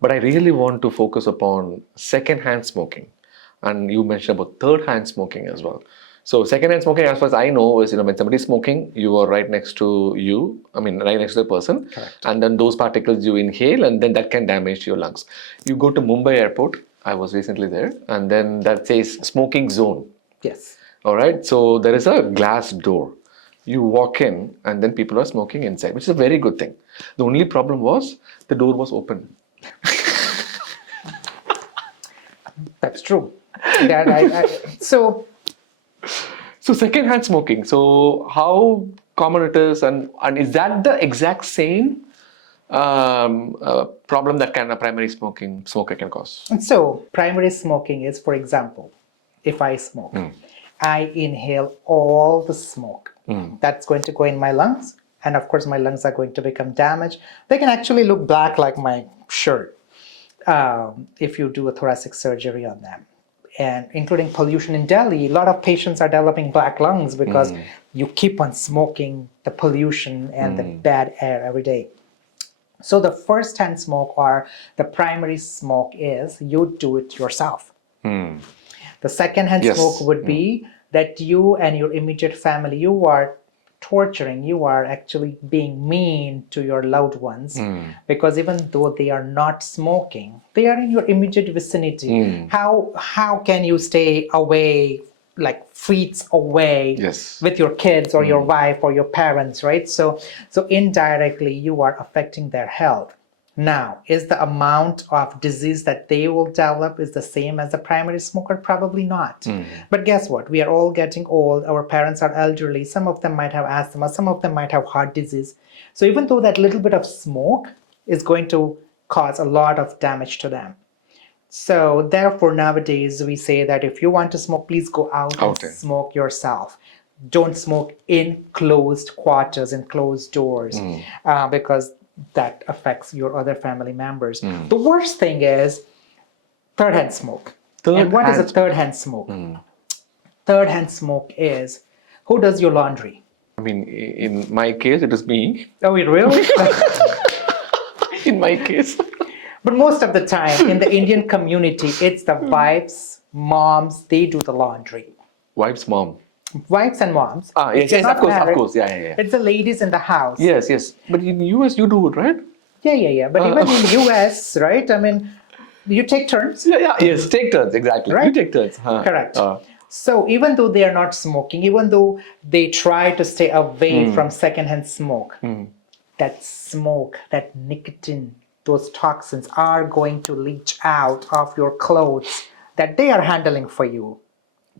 But I really want to focus upon secondhand smoking. And you mentioned about third-hand smoking as well. So secondhand smoking, as far as I know, is when somebody's smoking, you are right next to you. I mean, right next to the person, Correct. and then those particles you inhale, and then that can damage your lungs. You go to Mumbai airport. I was recently there, and then that says smoking zone. Yes. All right. So there is a glass door. You walk in, and then people are smoking inside, which is a very good thing. The only problem was the door was open. That's true. So So secondhand smoking. So how common it is, and is that the exact same problem that a primary smoker can cause? primary smoking is, for example, if I smoke, I inhale all the smoke. That's going to go in my lungs, and of course my lungs are going to become damaged. They can actually look black like my shirt if you do a thoracic surgery on them. And including pollution in Delhi, a lot of patients are developing black lungs because you keep on smoking the pollution and the bad air every day. So the first-hand smoke or the primary smoke is you do it yourself. The second-hand smoke would be that you and your immediate family, you are torturing, you are actually being mean to your loved ones because even though they are not smoking, they are in your immediate vicinity. How can you stay away, like feet away with your kids or your wife or your parents, right? So indirectly you are affecting their health. Now, is the amount of disease that they will develop is the same as a primary smoker? Probably not. But guess what? We are all getting old. Our parents are elderly. Some of them might have asthma. Some of them might have heart disease. So even though that little bit of smoke is going to cause a lot of damage to them. So therefore, nowadays, we say that if you want to smoke, please go out and smoke yourself. Don't smoke in closed quarters, in closed doors, because that affects your other family members. The worst thing is third-hand smoke. And what is a third-hand smoke? Third-hand smoke is who does your laundry? I mean, in my case, it is me. Oh, really? In my case. But most of the time in the Indian community, it's the wives, moms, they do the laundry. Wife's mom. Wives and moms. Yes, of course. Yeah. It's the ladies in the house. Yes. But in US, you do it, right? Yeah. But even in US, right? I mean, you take turns. Yes, take turns, exactly. Right? You take turns. Correct. So even though they are not smoking, even though they try to stay away from secondhand smoke, that smoke, that nicotine, those toxins are going to leach out of your clothes that they are handling for you.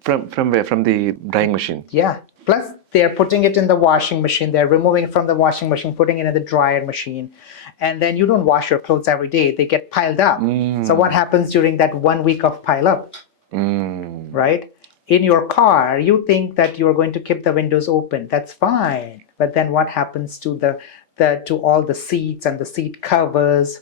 From where? From the drying machine? Yeah. Plus, they're putting it in the washing machine. They're removing it from the washing machine, putting it in the dryer machine. And then you don't wash your clothes every day. They get piled up. So what happens during that 1 week of pile up? Right? In your car, you think that you're going to keep the windows open. That's fine. But then what happens to to all the seats and the seat covers?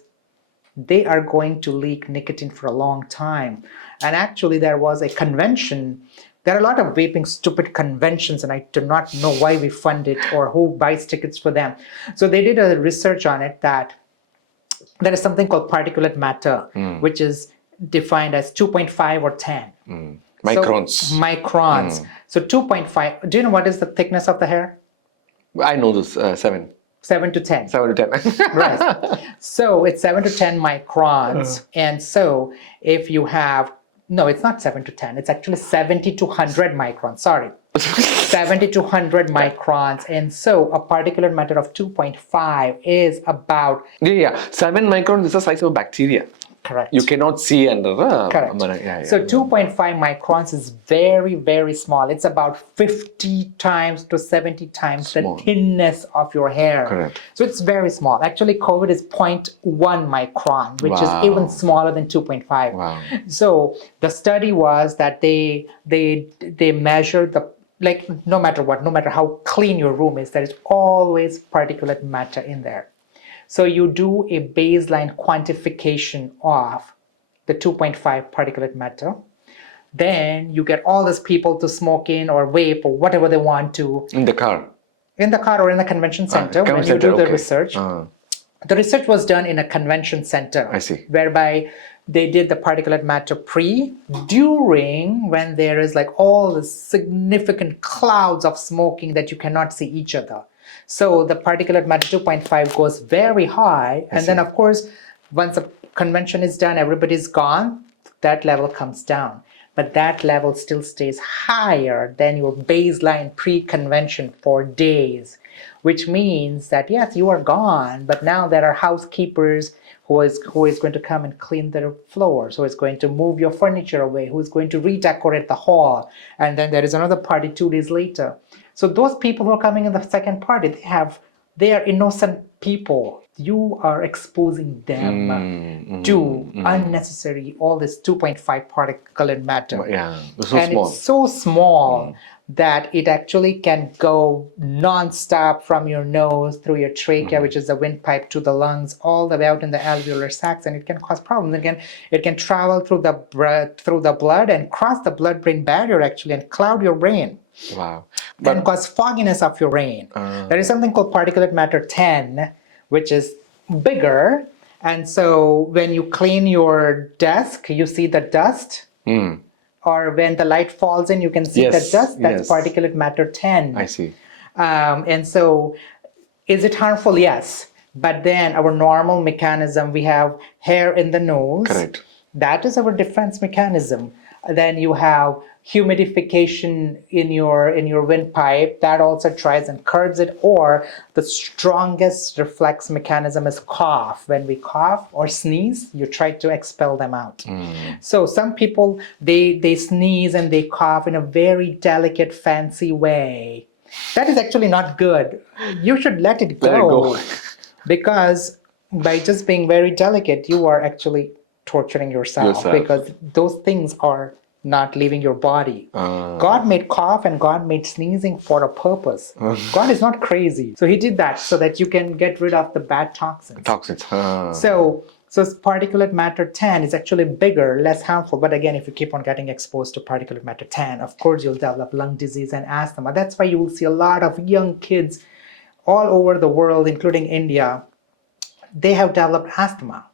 They are going to leak nicotine for a long time. And actually, there was a convention. There are a lot of vaping stupid conventions, and I do not know why we fund it or who buys tickets for them. So they did a research on it that there is something called particulate matter, which is defined as 2.5 or 10. Microns. So, microns. So 2.5. Do you know what is the thickness of the hair? I know this, 7. 7 to 10. 7 to 10. Right. So it's 7 to 10 microns. And so if you have, no, it's not 7 to 10. It's actually 70 to 100 microns. Sorry. 70 to 100 microns. And so a particulate matter of 2.5 is about... Yeah. 7 microns is the size of a bacteria. Correct. You cannot see under the... Correct. So 2.5 microns is very, very small. It's about 50 times to 70 times small. The thinness of your hair. Correct. So it's very small. Actually, COVID is 0.1 micron, which is even smaller than 2.5. Wow. So the study was that they measured the, like, no matter what, no matter how clean your room is, there is always particulate matter in there. So you do a baseline quantification of the 2.5 particulate matter. Then you get all these people to smoke in or vape or whatever they want to. In the car? In the car or in the convention center when you do the research. The research was done in a convention center. I see. Whereby they did the particulate matter during when there is like all the significant clouds of smoking that you cannot see each other. So the particulate matter 2.5 goes very high, and then of course, once the convention is done, everybody's gone, that level comes down. But that level still stays higher than your baseline pre-convention for days, which means that yes, you are gone, but now there are housekeepers who is going to come and clean the floors, who is going to move your furniture away, who is going to redecorate the hall, and then there is another party 2 days later. So those people who are coming in the second party, they are innocent people. You are exposing them to unnecessary, all this 2.5 particulate matter. Yeah, it's so and small. it's so small that it actually can go non-stop from your nose through your trachea, which is the windpipe, to the lungs, all the way out in the alveolar sacs, and it can cause problems. Again, it can travel through the blood and cross the blood-brain barrier actually and cloud your brain. Wow. And cause fogginess of your brain. There is something called particulate matter 10, which is bigger, and so when you clean your desk, you see the dust. Or when the light falls in, you can see the dust. That's particulate matter 10. I see. And so, is it harmful? Yes. But then our normal mechanism, we have hair in the nose. Correct. That is our defense mechanism. Then you have humidification in your windpipe. That also tries and curbs it. Or the strongest reflex mechanism is cough. When we cough or sneeze, you try to expel them out. So some people, they sneeze and they cough in a very delicate, fancy way. That is actually not good. You should let it go. Let it go. Because by just being very delicate, you are actually torturing yourself. Because those things are not leaving your body. God made cough and God made sneezing for a purpose. God is not crazy. So he did that so that you can get rid of the bad toxins. So particulate matter 10 is actually bigger, less harmful. But again, if you keep on getting exposed to particulate matter 10, of course you'll develop lung disease and asthma. That's why you will see a lot of young kids all over the world, including India, they have developed asthma.